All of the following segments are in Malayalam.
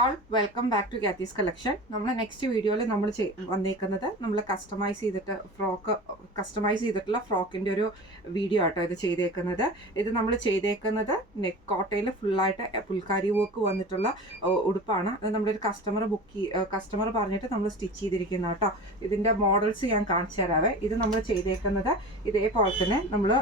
ഓൾ വെൽക്കം ബാക്ക് ടു ഗാത്തീസ് കളക്ഷൻ. നമ്മൾ നെക്സ്റ്റ് വീഡിയോയിൽ നമ്മൾ വന്നേക്കുന്നത് നമ്മൾ കസ്റ്റമൈസ് ചെയ്തിട്ടുള്ള ഫ്രോക്കിൻ്റെ ഒരു വീഡിയോ ആട്ടോ ഇത് ചെയ്തേക്കുന്നത്. ഇത് നമ്മൾ ചെയ്തേക്കുന്നത് നെക്ക് കോട്ടയിൽ ഫുള്ളായിട്ട് പുൽക്കാരി വർക്ക് വന്നിട്ടുള്ള ഉടുപ്പാണ്. അത് നമ്മളൊരു കസ്റ്റമർ പറഞ്ഞിട്ട് നമ്മൾ സ്റ്റിച്ച് ചെയ്തിരിക്കുന്ന കേട്ടോ. ഇതിൻ്റെ മോഡൽസ് ഞാൻ കാണിച്ചു തരാവേ. ഇത് നമ്മൾ ചെയ്തേക്കുന്നത് ഇതേപോലെ തന്നെ നമ്മൾ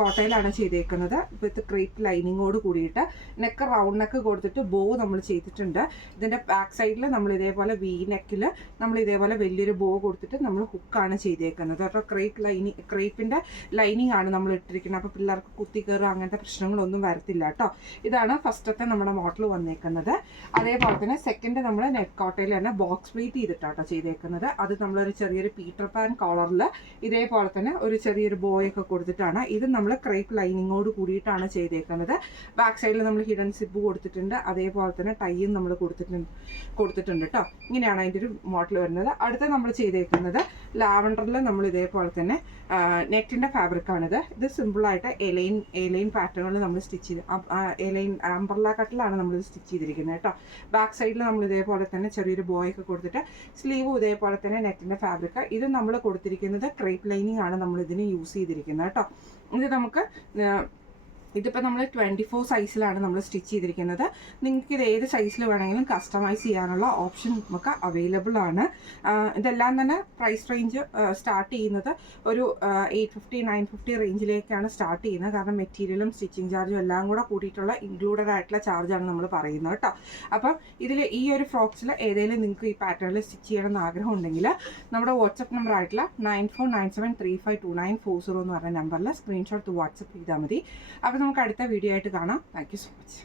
കോട്ടയിലാണ് ചെയ്തേക്കുന്നത്. വിത്ത് ക്രീപ്പ് ലൈനിങ്ങോട് കൂടിയിട്ട് നെക്ക് റൗണ്ട് നെക്ക് കൊടുത്തിട്ട് ബോ നമ്മൾ ചെയ്തിട്ടുണ്ട്. ഇതിൻ്റെ ബാക്ക് സൈഡിൽ നമ്മൾ ഇതേപോലെ വി നെക്കിൽ നമ്മൾ ഇതേപോലെ വലിയൊരു ബോ കൊടുത്തിട്ട് നമ്മൾ ഹുക്കാണ് ചെയ്തേക്കുന്നത് കേട്ടോ. ക്രേപ്പിൻ്റെ ലൈനിങ് ആണ് നമ്മൾ ഇട്ടിരിക്കുന്നത്. അപ്പോൾ പിള്ളേർക്ക് കുത്തി കയറുക അങ്ങനത്തെ പ്രശ്നങ്ങളൊന്നും വരത്തില്ല കേട്ടോ. ഇതാണ് ഫസ്റ്റത്തെ നമ്മുടെ മോഡൽ വന്നേക്കുന്നത്. അതേപോലെ തന്നെ സെക്കൻഡ് നമ്മൾ നെക്ക് കോട്ടയിൽ തന്നെ ബോക്സ് പ്ലീറ്റ് ചെയ്തിട്ടാട്ടോ ചെയ്തേക്കുന്നത്. അത് നമ്മളൊരു ചെറിയൊരു പീറ്റർ പാൻ കോളറിൽ ഇതേപോലെ തന്നെ ഒരു ചെറിയൊരു ബോയൊക്കെ കൊടുത്തിട്ടാണ്. ഇത് നമ്മൾ ക്രേപ്പ് ലൈനിങ്ങോട് കൂടിയിട്ടാണ് ചെയ്തേക്കുന്നത്. ബാക്ക് സൈഡിൽ നമ്മൾ ഹിഡൻ സിപ്പ് കൊടുത്തിട്ടുണ്ട്. അതേപോലെ തന്നെ ടൈയും നമ്മൾ കൊടുത്തിട്ടുണ്ട് കേട്ടോ. ഇങ്ങനെയാണ് അതിൻ്റെ ഒരു മോഡൽ വരുന്നത്. അടുത്ത നമ്മൾ ചെയ്തേക്കുന്നത് ലാവൻഡറിൽ നമ്മൾ ഇതേപോലെ തന്നെ നെറ്റിൻ്റെ ഫാബ്രിക്കാണിത്. ഇത് സിമ്പിളായിട്ട് എലൈൻ പാറ്റേണുകളിൽ നമ്മൾ സ്റ്റിച്ച് ചെയ്ത് എലൈൻ അംബ്രല്ല കട്ടിലാണ് നമ്മളിത് സ്റ്റിച്ച് ചെയ്തിരിക്കുന്നത് കേട്ടോ. ബാക്ക് സൈഡിൽ നമ്മൾ ഇതേപോലെ തന്നെ ചെറിയൊരു ബോയൊക്കെ കൊടുത്തിട്ട് സ്ലീവും ഇതേപോലെ തന്നെ നെറ്റിൻ്റെ ഫാബ്രിക്ക്. ഇത് നമ്മൾ കൊടുത്തിരിക്കുന്നത് ക്രേപ്പ് ലൈനിങ് ആണ് നമ്മൾ ഇതിന് യൂസ് ചെയ്തിരിക്കുന്നത് കേട്ടോ. ഇത് നമുക്ക് ഇതിപ്പോൾ നമ്മൾ 24 സൈസിലാണ് നമ്മൾ സ്റ്റിച്ച് ചെയ്തിരിക്കുന്നത്. നിങ്ങൾക്ക് ഇത് ഏത് സൈസിൽ വേണമെങ്കിലും കസ്റ്റമൈസ് ചെയ്യാനുള്ള ഓപ്ഷൻ നമുക്ക് അവൈലബിൾ ആണ്. ഇതെല്ലാം തന്നെ പ്രൈസ് റേഞ്ച് സ്റ്റാർട്ട് ചെയ്യുന്നത് ഒരു 850 950 റേഞ്ചിലേക്കാണ് സ്റ്റാർട്ട് ചെയ്യുന്നത്. കാരണം മെറ്റീരിയലും സ്റ്റിച്ചിങ് ചാർജും എല്ലാം കൂടെ കൂട്ടിയിട്ടുള്ള ഇൻക്ലൂഡഡ് ആയിട്ടുള്ള ചാർജാണ് നമ്മൾ പറയുന്നത് കേട്ടോ. അപ്പം ഇതിൽ ഈ ഒരു ഫ്രോക്സിൽ ഏതെങ്കിലും നിങ്ങൾക്ക് ഈ പാറ്റേണിൽ സ്റ്റിച്ച് ചെയ്യണമെന്ന് ആഗ്രഹം ഉണ്ടെങ്കിൽ നമ്മുടെ വാട്സപ്പ് നമ്പർ ആയിട്ടുള്ള 9497352940 എന്ന് പറഞ്ഞ നമ്പറിൽ സ്ക്രീൻഷോട്ട് വാട്സപ്പ് ചെയ്താൽ മതി. അപ്പോൾ നമുക്ക് അടുത്ത വീഡിയോ ആയിട്ട് കാണാം. Thank you so much.